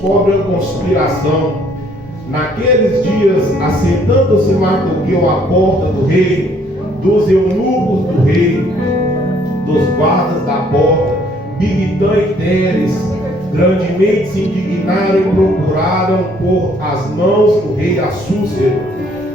descobre a conspiração. Naqueles dias, assentando-se Mardoqueu à porta do rei, dos eunucos do rei, dos guardas da porta, Bigtã e Teres, grandemente se indignaram e procuraram por as mãos do rei Assuero.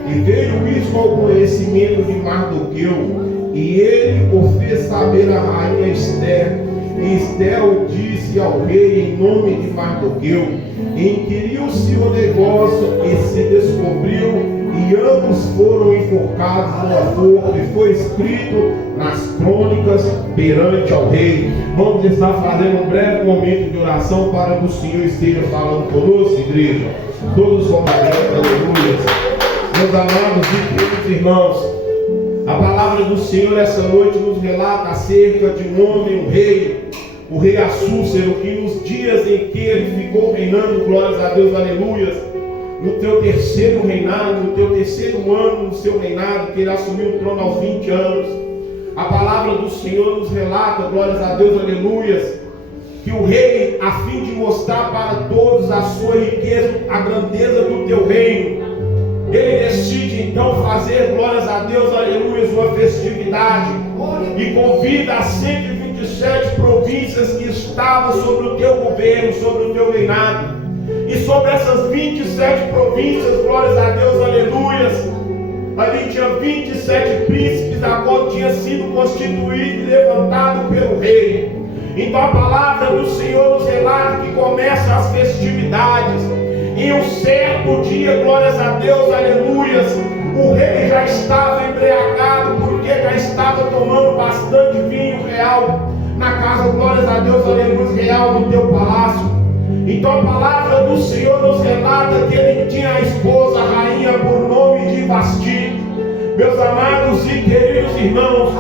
E veio isso ao conhecimento de Mardoqueu, e ele o fez saber a rainha Ester. E Ester o disse ao rei em nome de Mardoqueu. Inquiriu-se o negócio e se descobriu, e ambos foram enforcados no forno, e foi escrito nas crônicas perante ao rei. Vamos estar fazendo um breve momento de oração para que o Senhor esteja falando conosco, igreja. Todos vão aleluia. Meus amados e queridos irmãos, a palavra do Senhor essa noite nos relata acerca de um homem, um rei, o rei Assuero, que nos dias em que ele ficou reinando, glórias a Deus, aleluias, no teu terceiro reinado, no teu terceiro ano do seu reinado, que ele assumiu o trono aos 20 anos, a palavra do Senhor nos relata, glórias a Deus, aleluias, que o rei, a fim de mostrar para todos a sua riqueza, a grandeza do teu reino, ele decide então fazer, glórias a Deus, aleluia, uma festividade, e convida as 127 províncias que estavam sobre o teu governo, sobre o teu reinado. E sobre essas 27 províncias, glórias a Deus, aleluias, ali tinha 27 príncipes, a qual tinha sido constituído e levantado pelo rei. Então a palavra do Senhor nos relata que começam as festividades. Em um certo dia, glórias a Deus, aleluias, o rei já estava embriagado, porque já estava tomando bastante vinho real na casa, glórias a Deus, aleluia, real no teu palácio. Então a palavra do Senhor nos relata que ele tinha a esposa, a rainha, por nome de Vasti. Meus amados e queridos irmãos,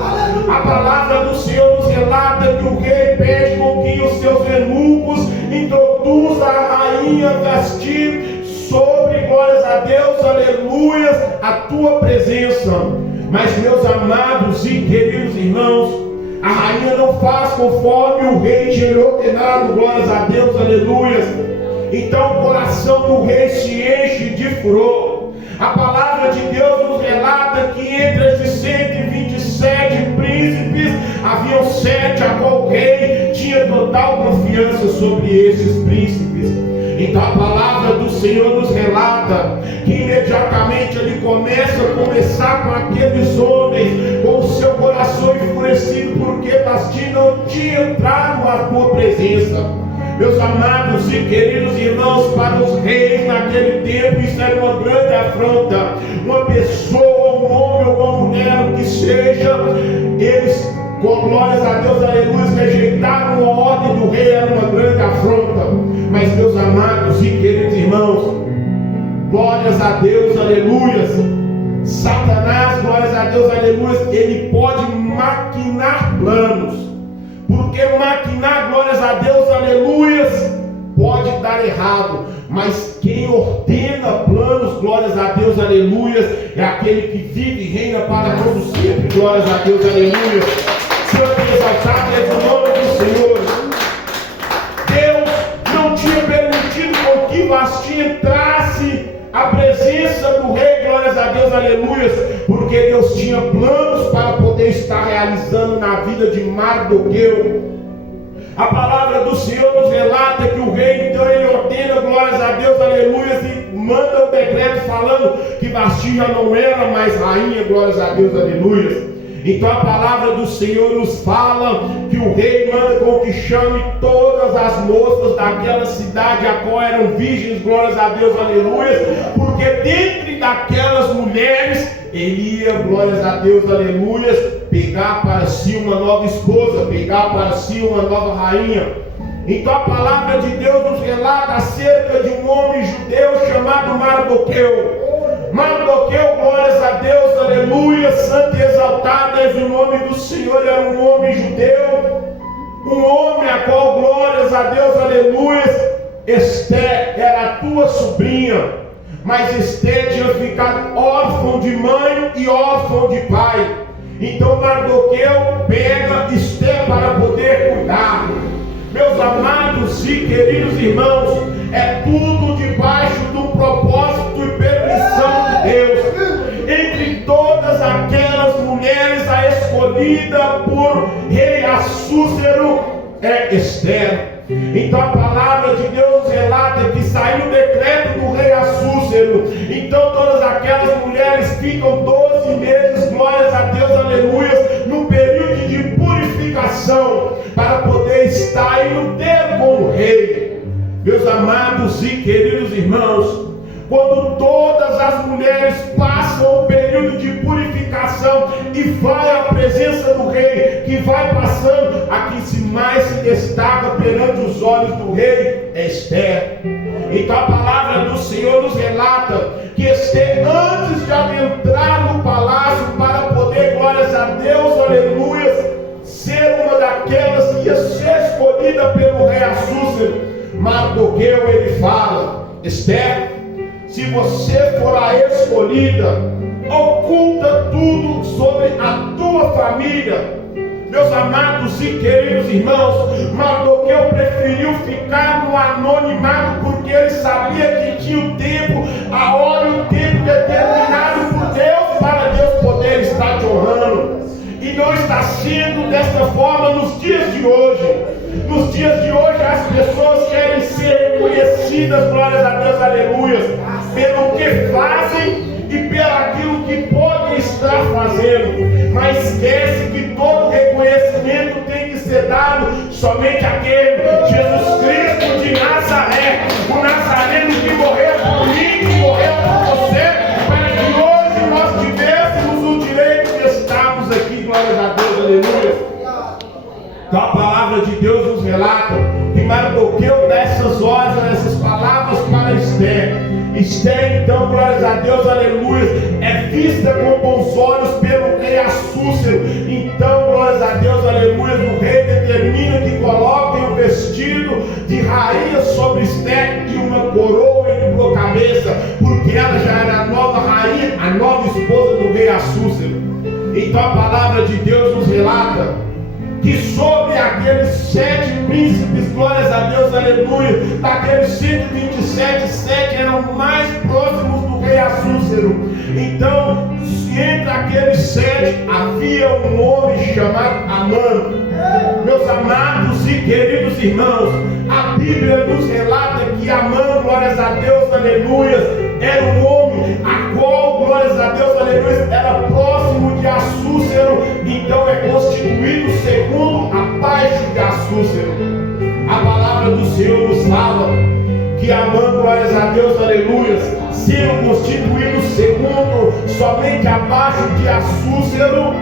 a palavra do Senhor nos relata que o rei pede com que os seus eunucos introduzam a rainha Vasti sobre, glórias a Deus, aleluias, a tua presença. Mas, meus amados e queridos irmãos, a rainha não faz conforme o rei tinha ordenado, glórias a Deus, aleluias. Então o coração do rei se enche de furor. A palavra de Deus nos relata que entre esses 127 príncipes haviam 7 a qual o rei tinha total confiança sobre esses príncipes. Então a palavra do Senhor nos relata que imediatamente ele começa com aqueles homens com o seu coração enfurecido, porque Vasti não tinha entrado na tua presença. Meus amados e queridos irmãos, para os reis naquele tempo isso era uma grande afronta. Uma pessoa, um homem ou uma mulher, que seja, eles, com glórias a Deus, aleluia, rejeitaram a ordem do rei, era uma grande afronta. Mas, meus amados e queridos irmãos, glórias a Deus, aleluia, Satanás, glórias a Deus, aleluia, ele pode maquinar planos. Porque maquinar, glórias a Deus, aleluias, pode dar errado. Mas quem ordena planos, glórias a Deus, aleluias, é aquele que vive e reina para todo sempre, glórias a Deus, aleluia. Santo e exaltado é o nome do Senhor. Deus não tinha permitido com que Vasti entrasse a presença do rei, glórias a Deus, aleluia, porque Deus tinha planos para poder estar realizando na vida de Mardoqueu. A palavra do Senhor nos relata que o rei, então, ele ordena, glórias a Deus, aleluia, e manda um decreto falando que Vasti já não era mais rainha, glórias a Deus, aleluia. Então a palavra do Senhor nos fala que o rei manda com que chame todas as moças daquela cidade, a qual eram virgens, glórias a Deus, aleluia, porque dentre daquelas mulheres, ele ia, glórias a Deus, aleluia, pegar para si uma nova esposa, pegar para si uma nova rainha. Então a palavra de Deus nos relata acerca de um homem judeu chamado Mardoqueu. Mardoqueu, glórias a Deus, aleluia, santo e exaltado és o nome do Senhor, era um homem judeu, um homem a qual, glórias a Deus, aleluia, Ester era a tua sobrinha, mas Ester tinha ficado órfão de mãe e órfão de pai. Então Mardoqueu pega Ester para poder cuidar. Meus amados e queridos irmãos, é tudo debaixo do propósito e permissão de Deus. Entre todas aquelas mulheres, a escolhida por rei Assúero é Esther. Então a palavra de Deus relata que saiu o decreto do rei Assúero. Então todas aquelas mulheres ficam 12 meses, glórias a Deus, aleluia, no período de purificação, para poder estar indo ter com o rei. Meus amados e queridos irmãos, quando todas as mulheres passam o período de purificação e vai à presença do rei, que vai passando, a que mais se destaca perante os olhos do rei é Esther. Então a palavra do Senhor nos relata que Esther, antes de adentrar no palácio para poder, glórias a Deus, aleluia, ser uma daquelas que ia ser escolhida pelo rei Assúero, Mardoqueu, ele fala: Esther, se você for a escolhida, oculta tudo sobre a tua família. Meus amados e queridos irmãos, Mardoqueu preferiu ficar no anonimato, porque ele sabia que tinha o tempo, a hora e o tempo determinado por Deus, para Deus poder estar te honrando. E não está sendo dessa forma nos dias de hoje. Nos dias de hoje as pessoas querem ser reconhecidas, glórias a Deus, aleluia, pelo que fazem e pelo aquilo que podem estar fazendo, mas esquece que todo reconhecimento tem que ser dado somente àquele, Jesus Cristo de Nazaré, o Nazareno que morreu por mim, que morreu por você, para que hoje nós tivéssemos o direito de estarmos aqui, glórias a Deus, aleluia. Então a palavra de Deus nos relata que Mardoqueu dá essas ordens, essas palavras para Esther. Esther, então, glórias a Deus, aleluia, é vista com bons olhos pelo rei Assúero. Então, glórias a Deus, aleluia, o rei determina que coloquem um vestido de rainha sobre Esther e uma coroa em sua cabeça, porque ela já era a nova rainha, a nova esposa do rei Assúero. Então a palavra de Deus nos relata que sobre aqueles 7 príncipes, glórias a Deus, aleluia, daqueles 127, 7 eram mais próximos do rei Assúero. Então, entre aqueles 7 havia um homem chamado Amã. Meus amados e queridos irmãos, a Bíblia nos relata que Amã, glórias a Deus, aleluia, era um homem a qual, glórias a Deus, aleluia, era próximo de Assúero. Então é constituído segundo abaixo de Assúero. A palavra do Senhor nos fala que Amã, glórias a Deus, aleluia, sendo constituído segundo somente abaixo de Assúero,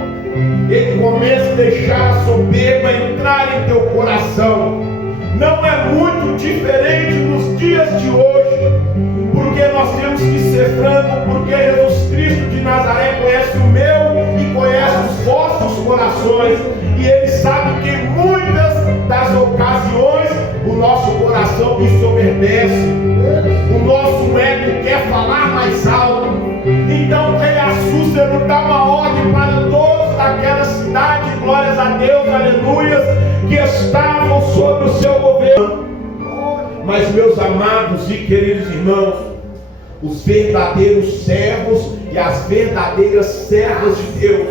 ele começa a deixar a soberba entrar em teu coração. Não é muito diferente nos dias de hoje, porque nós temos que ser francos, porque Jesus Cristo de Nazaré conhece o meu e conhece os vossos corações, e Ele sabe que em muitas das ocasiões o nosso coração ensoberbece, o nosso ego quer falar mais alto. Então o rei Assúero dá uma ordem para todos daquela cidade, glórias a Deus, aleluia, que estavam sob o seu governo. Mas, meus amados e queridos irmãos, os verdadeiros servos e as verdadeiras servas de Deus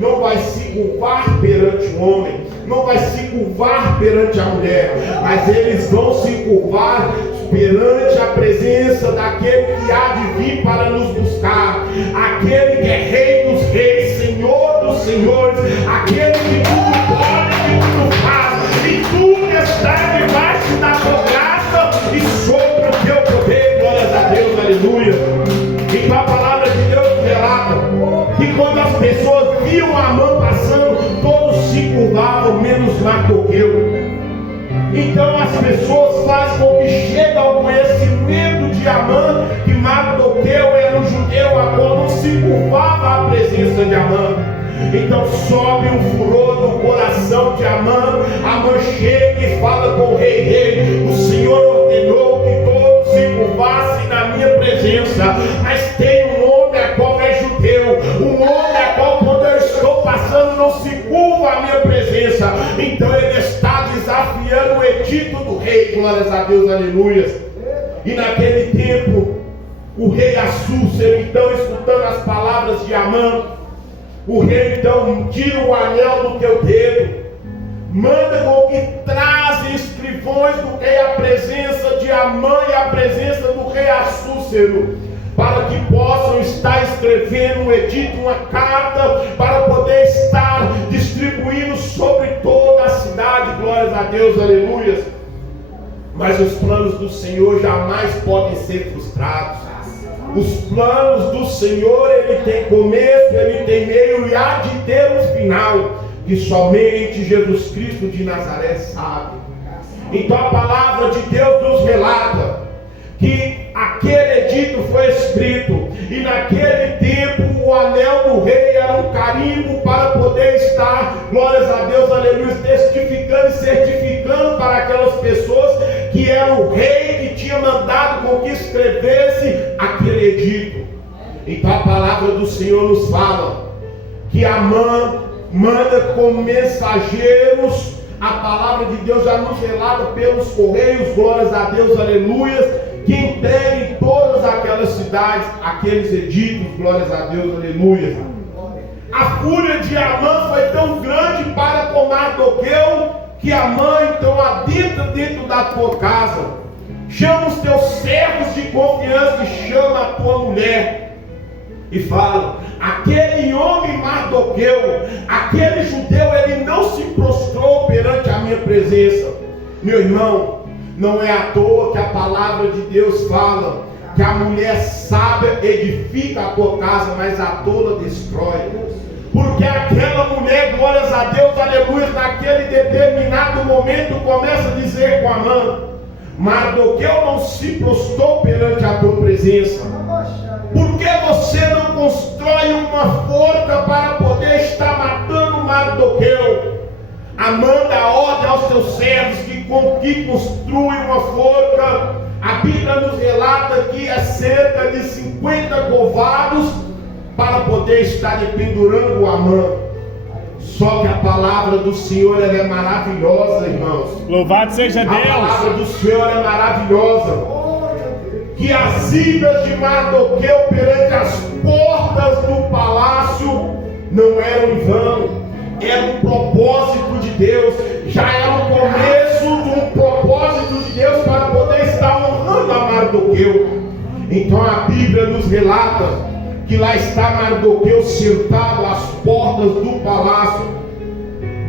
não vai se curvar perante o homem, não vai se curvar perante a mulher, mas eles vão se curvar perante a presença daquele que há de vir para nos buscar, aquele que é Rei dos Reis, Senhor dos Senhores, aquele que tudo pode, que tudo faz, e tudo está debaixo da tua graça e sobre o teu poder, glórias a Deus, aleluia. Então a palavra de Deus relata que quando as pessoas viam Amã passando, todos se curvavam, menos Mardoqueu. Então as pessoas fazem com que chegue ao conhecimento de Amã que Mardoqueu era um judeu a qual não se curvava à presença de Amã. Então sobe um furor no coração de Amã. Amã chega e fala com o rei: rei, o Senhor ordenou que todos se curvassem na minha presença, mas tem um homem a qual é judeu, um homem a qual quando eu estou passando não se curva a minha presença. Então ele está desafiando o edito do rei, glórias a Deus, aleluia. E naquele tempo, o rei Assúrero, então, escutando as palavras de Amã, o rei então tira o anel do teu dedo, manda com que trazem escrivões do rei à presença de Amã e à presença do rei Assúrero, para que possam estar escrevendo um edito, uma carta, para poder estar distribuindo sobre toda a cidade. Glórias a Deus, aleluia. Mas os planos do Senhor jamais podem ser frustrados. Os planos do Senhor, ele tem começo, ele tem meio e há de ter um final, que somente Jesus Cristo de Nazaré sabe. Então a palavra de Deus nos relata que aquele edito foi escrito, e naquele tempo o anel do rei era um carimbo para poder estar, glórias a Deus, aleluia, testificando e certificando para aquelas pessoas que era o rei que tinha mandado com que escrevesse aquele edito. Então a palavra do Senhor nos fala que Amã manda com mensageiros, a palavra de Deus já nos relata pelos correios, glórias a Deus, aleluia, que entreguem todas aquelas cidades, aqueles editos, glórias a Deus, aleluia. A fúria de Amã foi tão grande para com Mardoqueu, que Amã então adentra dentro da tua casa, chama os teus servos de confiança e chama a tua mulher, e fala: aquele homem Mardoqueu, aquele judeu, ele não se prostrou perante a minha presença. Meu irmão, não é à toa que a palavra de Deus fala que a mulher sábia edifica a tua casa, mas a tola destrói. Porque aquela mulher, glórias a Deus, aleluia, naquele determinado momento começa a dizer com Amã: Mardoqueu não se prostrou perante a tua presença. Por que você não constrói uma forca para poder estar matando Mardoqueu? Amã dá ordem aos seus servos que construem uma forca. A Bíblia nos relata que é cerca de 50 covados para poder estar pendurando o Amã. Só que a palavra do Senhor, ela é maravilhosa, irmãos. Louvado seja Deus. A palavra do Senhor é maravilhosa. Que as idas de Mardoqueu perante as portas do palácio não eram em vão. Era um propósito de Deus. Já era o começo de um propósito de Deus para poder estar honrando a Mardoqueu. Então a Bíblia nos relata que lá está Mardoqueu sentado às portas do palácio,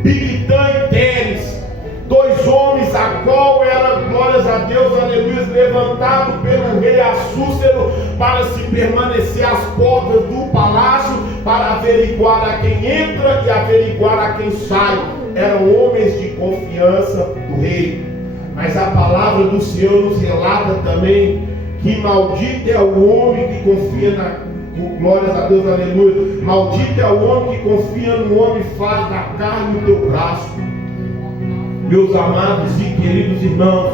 Bilitã e Teres, dois homens a qual era, glórias a Deus, aleluia, levantado pelo rei Assúrero para se permanecer às portas do palácio, para averiguar a quem entra e averiguar a quem sai. Eram homens de confiança do rei. Mas a palavra do Senhor nos relata também que maldito é o homem que confia glórias a Deus, aleluia. Maldito é o homem que confia no homem e faz da carne o teu braço. Meus amados e queridos irmãos,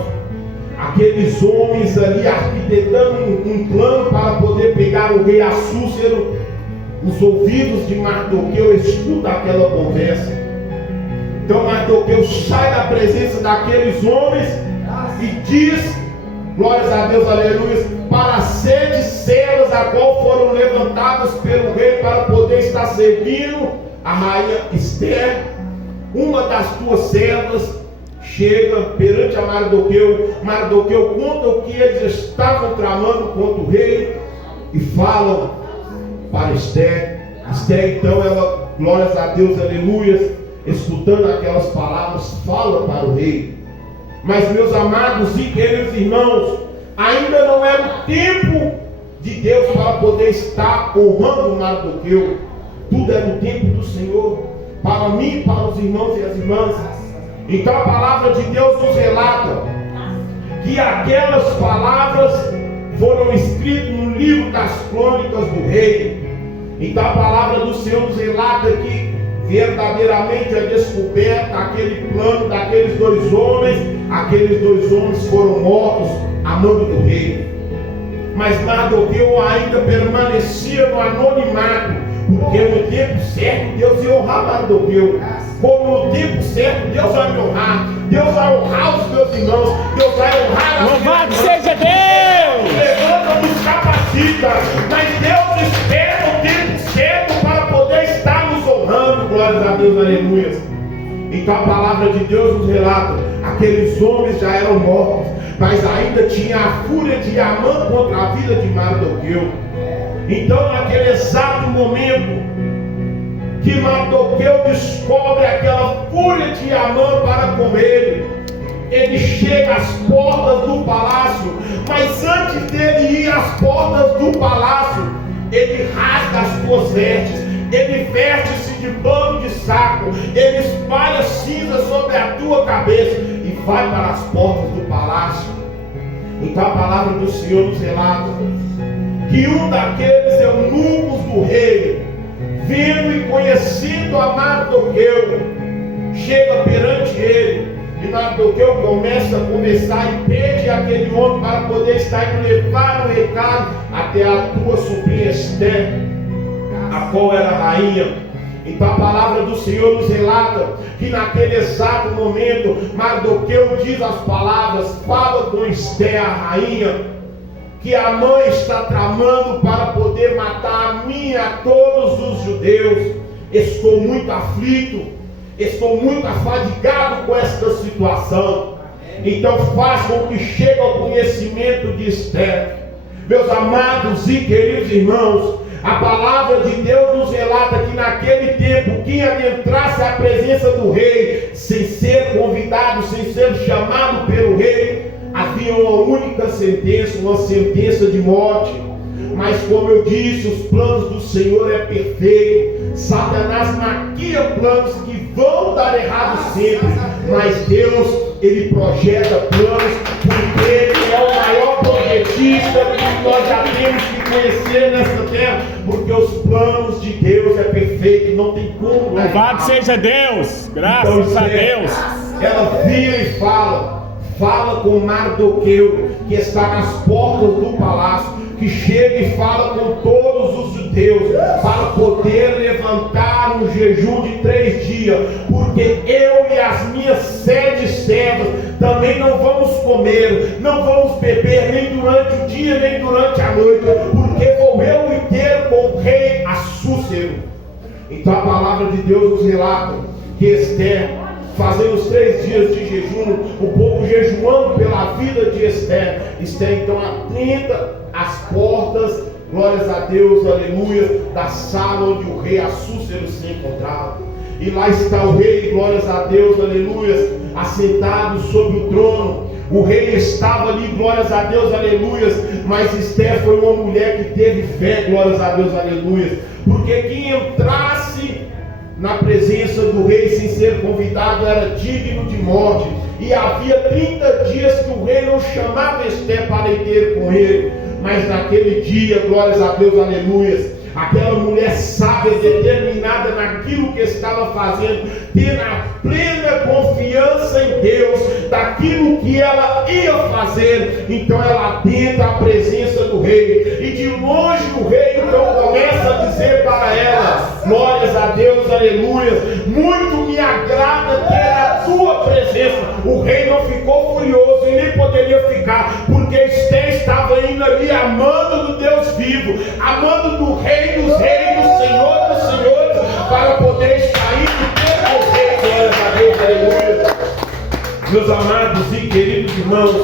aqueles homens ali arquitetando um plano para poder pegar o rei Assúrero, os ouvidos de Mardoqueu escutam aquela conversa. Então Mardoqueu sai da presença daqueles homens e diz, glórias a Deus, aleluia, para as 7 celas a qual foram levantadas pelo rei para poder estar servindo a rainha Esther. Uma das tuas servas chega perante a Mardoqueu. Mardoqueu conta o que eles estavam tramando contra o rei e falam para Esther. Esther então, ela, glórias a Deus, aleluia, escutando aquelas palavras, fala para o rei. Mas meus amados e queridos irmãos, ainda não era o tempo de Deus para poder estar honrando Mardoqueu. Tudo é no tempo do Senhor, para mim, para os irmãos e as irmãs. Então a palavra de Deus nos relata que aquelas palavras foram escritas no livro das crônicas do rei. Então a palavra do Senhor nos relata que verdadeiramente é descoberta aquele plano daqueles dois homens. Aqueles dois homens foram mortos a mão do rei. Mas Mardoqueu ainda permanecia no anonimato, porque no tempo certo Deus ia honrar Mardoqueu. Como no tempo certo Deus vai me honrar. Deus vai honrar os meus irmãos. Deus vai honrar as Louvado seja Deus! precisa, mas Deus espera o tempo certo para poder estar nos honrando. Glórias a Deus, aleluia. Então a palavra de Deus nos relata: aqueles homens já eram mortos, mas ainda tinha a fúria de Amã contra a vida de Mardoqueu. Então, naquele exato momento que Mardoqueu descobre aquela fúria de Amã para com ele chega às portas do palácio, mas antes dele ir às portas do palácio, ele rasga as suas vestes, ele veste-se de pano de saco, ele espalha cinza sobre a tua cabeça e vai para as portas do palácio. Então a palavra do Senhor nos relata que um daqueles eunucos do rei, vendo e conhecendo a Mardoqueu, chega perante ele, e Mardoqueu começa a conversar e pede àquele homem para poder estar indo levar um recado até a tua sobrinha Esther, a qual era rainha. Então a palavra do Senhor nos relata que naquele exato momento Mardoqueu diz as palavras, fala com Esther, a rainha, que a mãe está tramando para poder matar a mim e a todos os judeus. Estou muito aflito, estou muito afadigado com esta situação. Então façam o que chega ao conhecimento de Esther. Meus amados e queridos irmãos, a palavra de Deus nos relata que naquele tempo, quem adentrasse a presença do rei, sem ser convidado, sem ser chamado pelo rei, havia uma única sentença, uma sentença de morte. Mas como eu disse, os planos do Senhor é perfeito. Satanás maquia planos que vão dar errado sempre, mas Deus, Ele projeta planos, porque Ele é o maior projetista que nós já temos que conhecer nessa terra, porque os planos de Deus é perfeito, não tem como. Louvado seja Deus, graças a Deus. Ela vira e fala com Mardoqueu, que está nas portas do palácio, que chega e fala com todos os judeus, para poder levantar um jejum de 3 dias, porque eu e as minhas 7 servas também não vamos comer, não vamos beber, nem durante o dia, nem durante a noite, porque vou eu ir ter com o rei Assuero. Então a palavra de Deus nos relata que Esther, fazendo os 3 dias de jejum, o povo jejuando pela vida de Esther, Esther então atenta às portas, glórias a Deus, aleluia, da sala onde o rei Assuero se encontrava. E lá está o rei, glórias a Deus, aleluia, assentado sobre o trono. O rei estava ali, glórias a Deus, aleluia, mas Esther foi uma mulher que teve fé, glórias a Deus, aleluia, porque quem entrasse na presença do rei sem ser convidado era digno de morte. E havia 30 dias que o rei não chamava Esther para ir ter com ele. Mas naquele dia, glórias a Deus, aleluia, aquela mulher sábia, determinada naquilo que estava fazendo, tendo a plena confiança em Deus, daquilo que ela ia fazer, então ela adentra a presença do rei, e de longe o rei então começa a dizer para ela, glórias a Deus, aleluia, muito me agrada ter a tua presença. O rei não ficou furioso e nem poderia ficar, porque Esther estava indo ali amando do Deus vivo, amando do rei dos reis, do Senhor dos senhores, para poder estar indo ter com o rei, glórias a Deus, aleluia. Meus amados e queridos irmãos,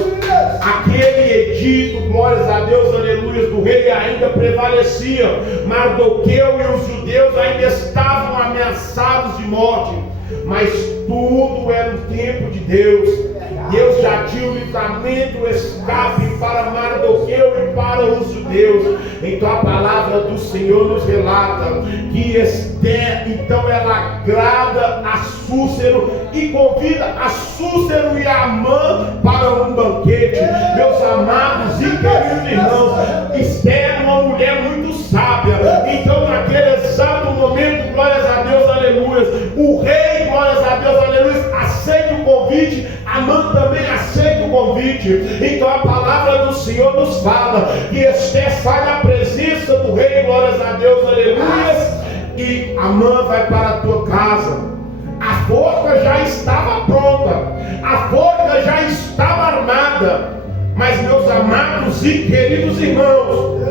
aquele edito, glórias a Deus, aleluia, do rei ainda prevalecia. Mardoqueu e os judeus ainda estavam ameaçados de morte, mas tudo era o tempo de Deus. Deus já tinha o livramento, o escape para Mardoqueu e para os judeus. Então a palavra do Senhor nos relata que Esther, então ela agrada Assuero e convida Assuero e Amã para um banquete. Meus amados e queridos irmãos, Esther é uma mulher muito sábia. Então naquele exato momento, glórias a Deus, aleluia, o rei, glórias a Deus, aleluia, aceita o convite. Amã também aceita o convite. Então a palavra do Senhor nos fala que Esther sai da presença do rei, glórias a Deus, aleluia, e Amã vai para a tua casa. A forca já estava pronta, a forca já estava armada. Mas meus amados e queridos irmãos,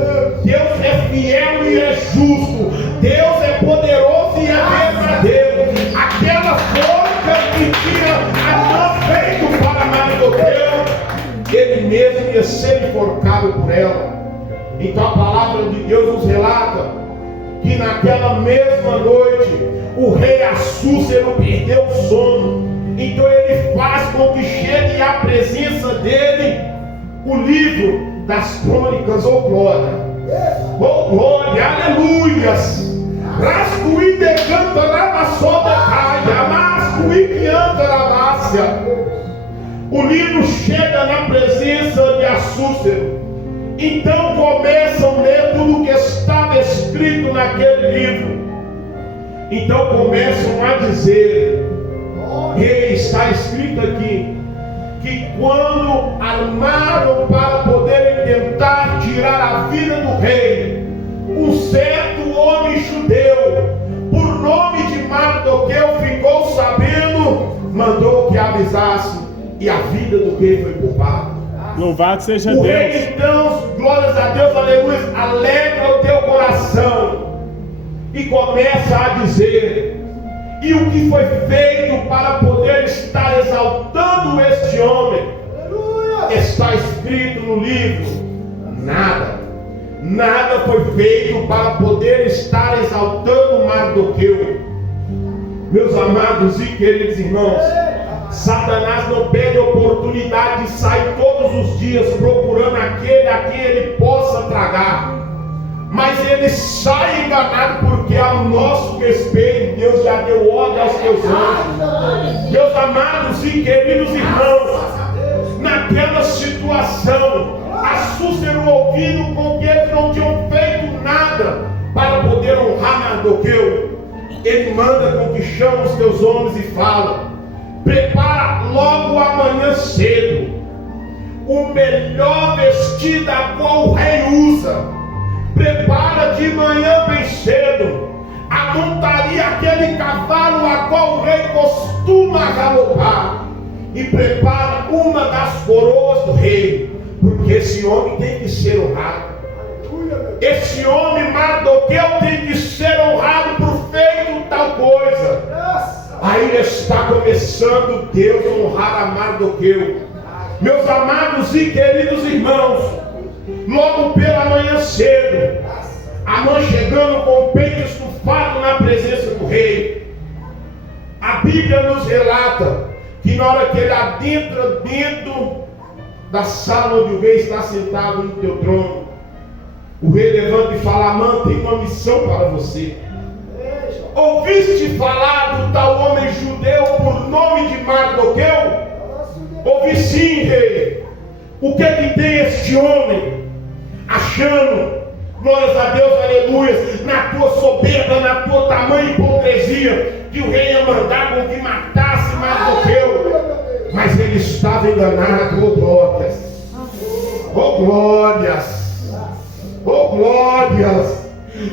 Deus e é justo. Deus é poderoso e é verdadeiro. Aquela forca que tinha Amã feito para Mardoqueu, ele mesmo ia ser enforcado por ela. Então a palavra de Deus nos relata que naquela mesma noite o rei Assúcero perdeu o sono. Então ele faz com que chegue à presença dele o livro das crônicas, oh glória, aleluias. Rascuí de canta rabassoda caia, amascuí que anda rabácia. O livro chega na presença de Assúcero. Então começam a ler tudo que estava escrito naquele livro. Então começam a dizer, e está escrito aqui, que quando armaram para poderem tentar tirar a vida do rei, um certo homem judeu, por nome de Mardoqueu, ficou sabendo, mandou que avisasse, e a vida do rei foi poupada. Louvado seja o Deus. Rei, então, glórias a Deus, aleluia, alegra o teu coração e começa a dizer: e o que foi feito para poder estar exaltando este homem? Aleluia. Está escrito no livro: nada foi feito para poder estar exaltando Mardoqueu. Meus amados e queridos irmãos, Satanás não perde a oportunidade de sair todos os dias procurando aquele a quem ele possa tragar. Mas ele sai enganado, porque ao nosso respeito Deus já deu ordem aos teus anjos. Meus amados e queridos irmãos, naquela situação, Assúcero, ouvindo com que eles não tinham feito nada para poder honrar Mardoqueu, ele manda com que chame os teus homens e fala: prepara logo amanhã cedo o melhor vestido a qual o rei usa. Prepara de manhã bem cedo a montaria, aquele cavalo a qual o rei costuma galopar, e prepara uma das coroas do rei, porque esse homem tem que ser honrado. Esse homem Mardoqueu tem que ser honrado por feito tal coisa. Aí está começando Deus a honrar a Mardoqueu. Meus amados e queridos irmãos, logo pela manhã cedo, Amã chegando com o peito estufado na presença do rei, a Bíblia nos relata que na hora que ele adentra dentro da sala onde o rei está sentado no teu trono, o rei levanta e fala: Amã, tem uma missão para você. Ouviste falar do tal homem judeu por nome de Mardoqueu? Ouvi sim, rei. O que é que tem este homem? Achando, glórias a Deus, aleluia, na tua soberba, na tua tamanha hipocrisia, que o rei ia mandar com que matasse Mardoqueu. Mas ele estava enganado, oh glórias, oh glórias, oh glórias.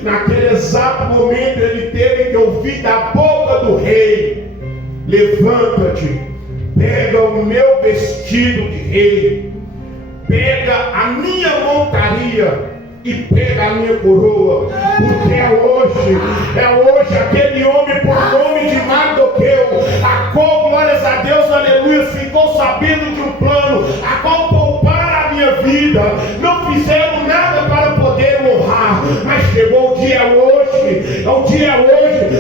Naquele exato momento ele teve que ouvir da boca do rei: levanta-te, pega o meu vestido de rei, pega a minha montaria e pega a minha coroa, porque é hoje aquele homem por nome de Mardoqueu, a qual, glórias a Deus, aleluia, ficou sabendo de um plano, a qual pouparam a minha vida, não fizeram nada para poder honrar, mas chegou o dia hoje,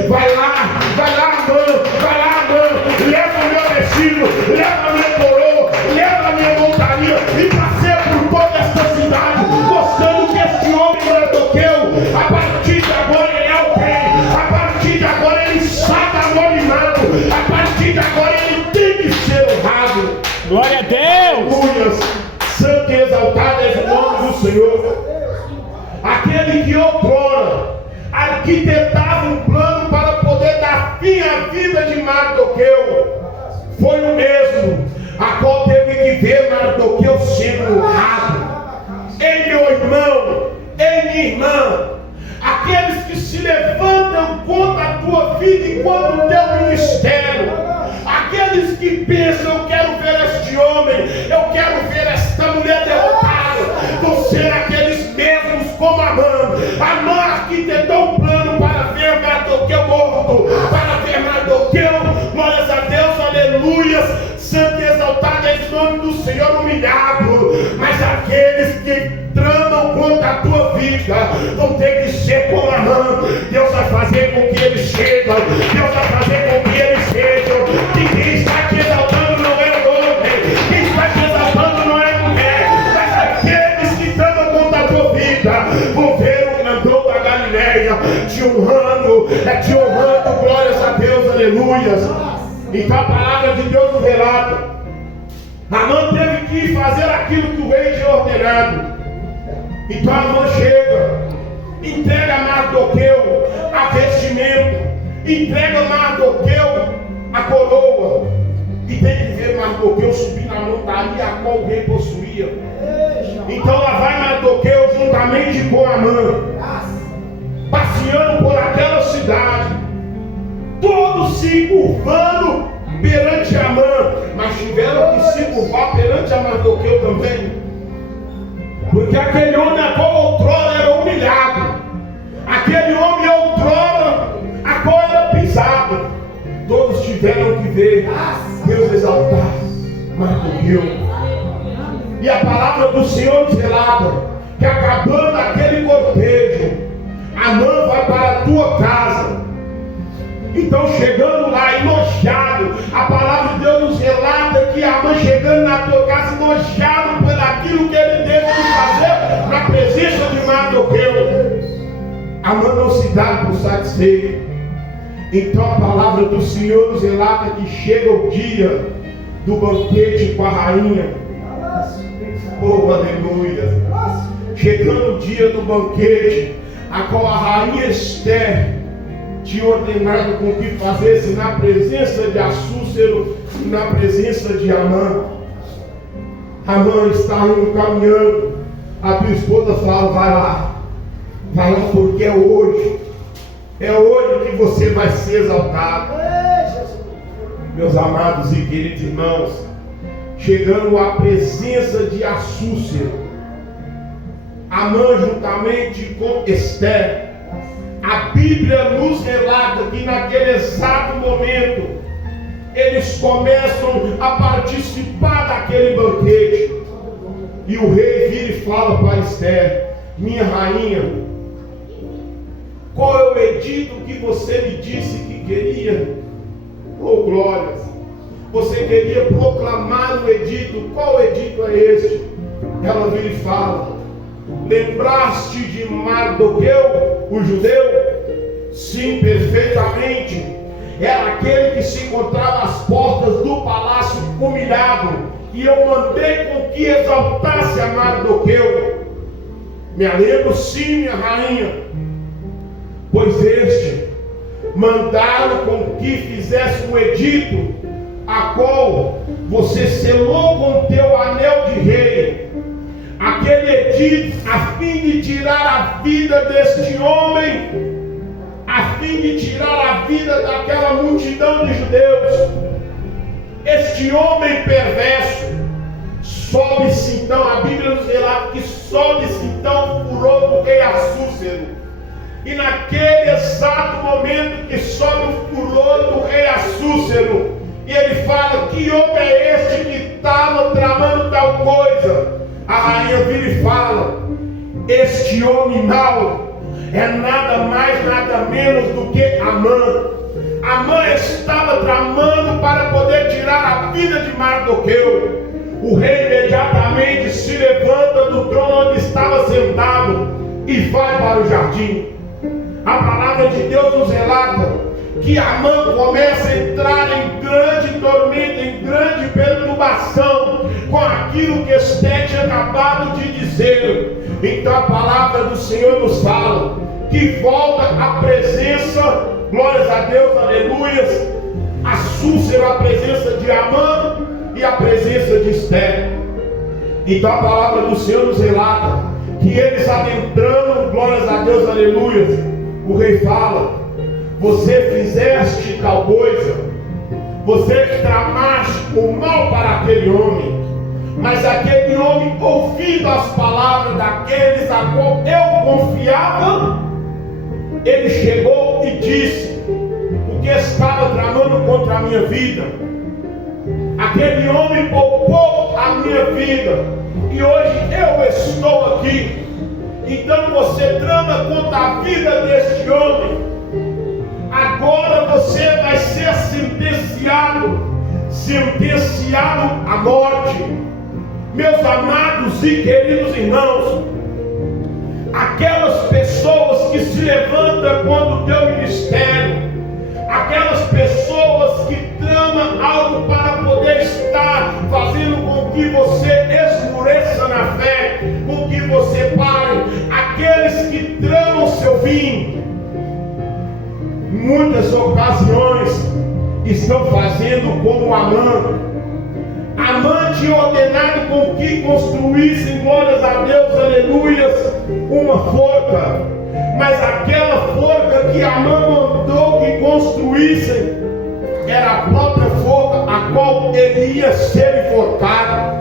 vai lá, Amã, leva o meu vestido, leva a minha coroa, leva a minha montaria e passeia por toda esta cidade, mostrando que este homem Mardoqueu, a partir de agora ele é o rei, a partir de agora ele sai do anonimato, a partir de agora ele tem que ser honrado. Glória a Deus! Aleluia! Santo e exaltado é o nome do Senhor. Aquele que outrora arquitetava um plano para poder dar fim à vida de Mardoqueu, foi o mesmo a qual teve que ver Mardoqueu sendo honrado. Ei, meu irmão, ei, minha irmã, aqueles que se levantam contra a tua vida e contra o teu ministério, aqueles que pensam: eu quero ver este homem, eu quero ver esta mulher derrotada, vão ser aqueles mesmos como Amã do Senhor humilhado, mas aqueles que tramam contra a tua vida vão ter que ser como Amã. Deus vai fazer com que eles chegam, Deus vai fazer com que eles sejam. E quem está te exaltando não é homem, quem está te exaltando não é mulher, mas aqueles que tramam contra a tua vida vão ver o grandão da Galileia te honrando, glórias a Deus, aleluias. Então a palavra de Deus nos relata: Amã teve que fazer aquilo que o rei tinha ordenado. Então Amã chega, entrega a Mardoqueu a vestimenta, entrega a Mardoqueu a coroa, e tem que ver Mardoqueu subir na montaria a qual o rei possuía. Então lá vai Mardoqueu juntamente com Amã, passeando por aquela cidade, todos se curvando perante Amã, mas tiveram que se curvar perante a Mardoqueu também, porque aquele homem a qual outrora era humilhado, aquele homem outrora a qual era pisado, todos tiveram que ver Deus exaltar Mardoqueu. E a palavra do Senhor nos relata que, acabando aquele cortejo, Amã vai para a tua casa. Então, chegando lá, enojado, a palavra de Deus nos relata que Amã, chegando na tua casa, enojado por aquilo que ele teve de fazer na presença de Mardoqueu, Amã não se dá por satisfeito. Então a palavra do Senhor nos relata que chega o dia do banquete com a rainha. Oh, aleluia! Chegando o dia do banquete, a qual a rainha Esther tinha ordenado com que fazesse na presença de Assúcero e na presença de Amã. Amã está indo caminhando. A tua esposa fala: vai lá porque é hoje que você vai ser exaltado. Meus amados e queridos irmãos, chegando à presença de Assúcero, Amã juntamente com Esther, a Bíblia nos relata que naquele exato momento eles começam a participar daquele banquete, e o rei vira e fala para Esther: minha rainha, qual é o edito que você me disse que queria? Oh, glórias! Você queria proclamar o edito. Qual edito é este? Ela vira e fala: lembraste de Mardoqueu, o judeu? Sim, perfeitamente. Era aquele que se encontrava às portas do palácio humilhado, e eu mandei com que exaltasse a Mardoqueu. Me lembro, sim, minha rainha. Pois este mandaram com que fizesse um edito, a qual você selou com teu anel de rei. Aquele edito a fim de tirar a vida deste homem, a fim de tirar a vida daquela multidão de judeus. Este homem perverso. Sobe-se então, a Bíblia nos relata que sobe-se então o furor do rei Assúcero. E naquele exato momento que sobe o furor do rei Assúcero, e ele fala: que homem é este que estava tramando tal coisa? A rainha vira e fala: este homem mau é nada mais, nada menos do que Amã. Amã estava tramando para poder tirar a vida de Mardoqueu. O rei imediatamente se levanta do trono onde estava sentado e vai para o jardim. A palavra de Deus nos relata que Amã começa a entrar em grande tormento, em grande perturbação com aquilo que Esther tinha acabado de dizer. Então a palavra do Senhor nos fala que volta à presença, glórias a Deus, aleluias, Assúcero, a presença de Amã e a presença de Esther. Então a palavra do Senhor nos relata que eles adentrando, glórias a Deus, aleluias, o rei fala: você fizeste tal coisa, você tramaste o mal para aquele homem, mas aquele homem, ouvindo as palavras daqueles a qual eu confiava, ele chegou e disse: o que estava tramando contra a minha vida, a Aquele homem poupou a minha vida e hoje eu estou aqui. Então você trama contra a vida deste homem. Agora você vai ser sentenciado à morte. Meus amados e queridos irmãos, aquelas pessoas que se levantam contra o teu ministério, aquelas pessoas que tramam algo para poder estar fazendo com que você esmoreça na fé, com que você pare, aqueles que tramam seu fim, muitas ocasiões estão fazendo como Amã. Amã tinha ordenado com que construíssem, glórias a Deus, aleluias, uma forca. Mas aquela forca que Amã mandou que construíssem era a própria forca a qual ele ia ser enforcado.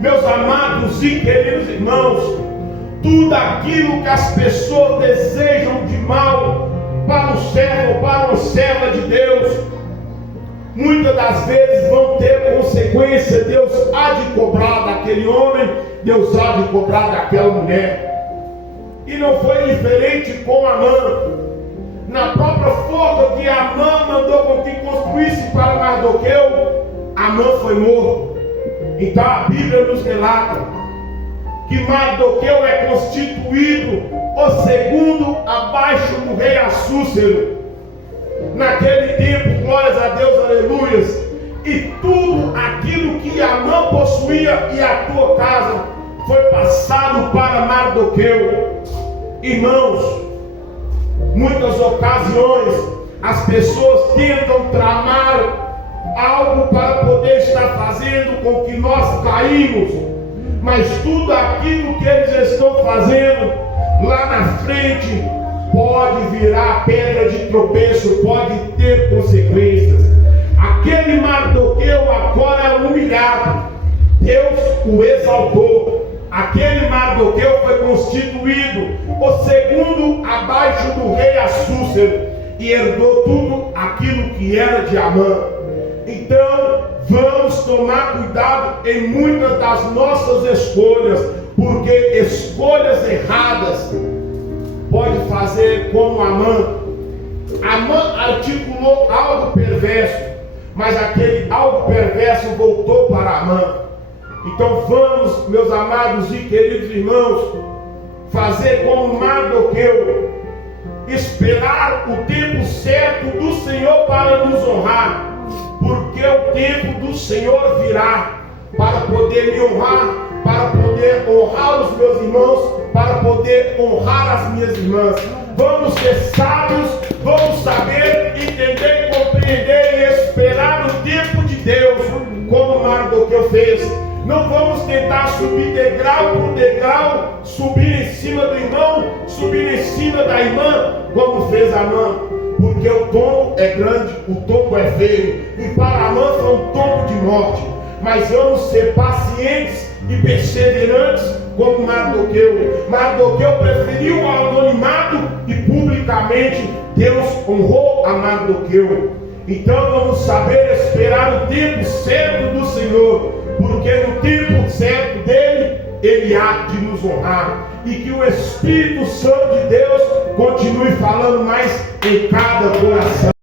Meus amados e queridos irmãos, tudo aquilo que as pessoas desejam de mal para o servo ou para uma serva de Deus, muitas das vezes vão ter consequência. Deus há de cobrar daquele homem, Deus há de cobrar daquela mulher. E não foi diferente com Amã. Na própria forca que Amã mandou com que construísse para Mardoqueu, Amã foi morto. Então a Bíblia nos relata que Mardoqueu é constituído o segundo abaixo do rei Assuero. Naquele tempo, glórias a Deus, aleluias, e tudo aquilo que Amã possuía e a tua casa foi passado para Mardoqueu. Irmãos, muitas ocasiões as pessoas tentam tramar algo para poder estar fazendo com que nós caímos, mas tudo aquilo que eles estão fazendo lá na frente pode virar pedra de tropeço, pode ter consequências. Aquele Mardoqueu agora é humilhado, Deus o exaltou. Aquele Mardoqueu foi constituído o segundo abaixo do rei Assuero e herdou tudo aquilo que era de Amã. Então vamos tomar cuidado em muitas das nossas escolhas, porque escolhas erradas pode fazer como Amã. Amã articulou algo perverso, mas aquele algo perverso voltou para Amã. Então vamos, meus amados e queridos irmãos, fazer como Mardoqueu, esperar o tempo certo do Senhor para nos honrar, porque o tempo do Senhor virá para poder me honrar, para poder honrar os meus irmãos, para poder honrar as minhas irmãs. Vamos ser sábios, vamos saber, entender, compreender e esperar o tempo de Deus, como Mardoqueu fez. Não vamos tentar subir degrau por degrau, subir em cima do irmão, subir em cima da irmã, como fez Amã, porque o tombo é grande, o tombo é feio, e para Amã foi um tombo de morte. Mas vamos ser pacientes e perseverantes como Mardoqueu. Mardoqueu preferiu o anonimato e publicamente Deus honrou a Mardoqueu. Então vamos saber esperar o tempo certo do Senhor, porque no tempo certo dele, ele há de nos honrar. E que o Espírito Santo de Deus continue falando mais em cada coração.